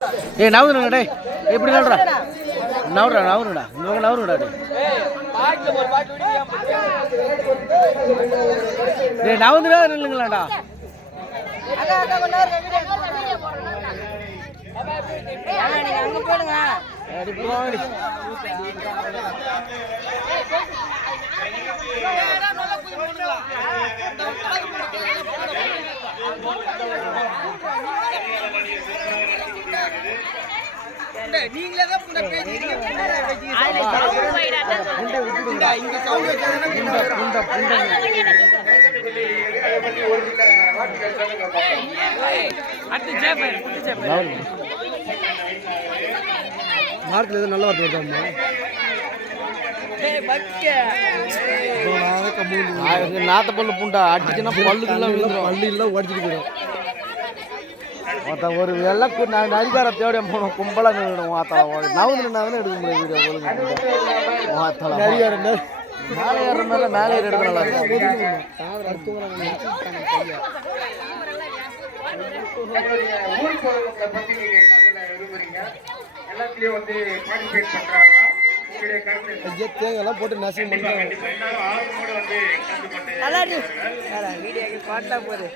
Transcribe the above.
ஏய் நவுருடா டேய் எப்படி நவுறா நவுருடா இங்க நவுருடா டேய் நவுந்துடா நில்லுங்களாடா அக்கா அக்கா வீடியோ நீங்க அங்க போடுங்க அடி போடி நீங்களே தான் புண்ட பேசிட்டீங்க இங்க சவுண்ட் வச்சாங்கன்னா மார்க்ல எது நல்ல வார்த்தை வருதாம்மா நாத்த பல்லு பூண்டா அடிச்சுன்னா பல்லுக்குலாம் விழுந்துடும் பல்லு இல்லை உடச்சிட்டு போயிடும் ஒரு வெள்ளக்கு நாங்கள் அதிகார தேவையா போனோம் கும்பலாக நவுந்து எடுக்க முடியும் வீடியோ மேலே ஏற மேலே மேலே ஏற எடுக்க நல்லா இருக்கும் தேங்காய்லாம் போட்டு நெசம் பண்ணுறாங்க நல்லா வீடியோக்கு பாட்டா போகுது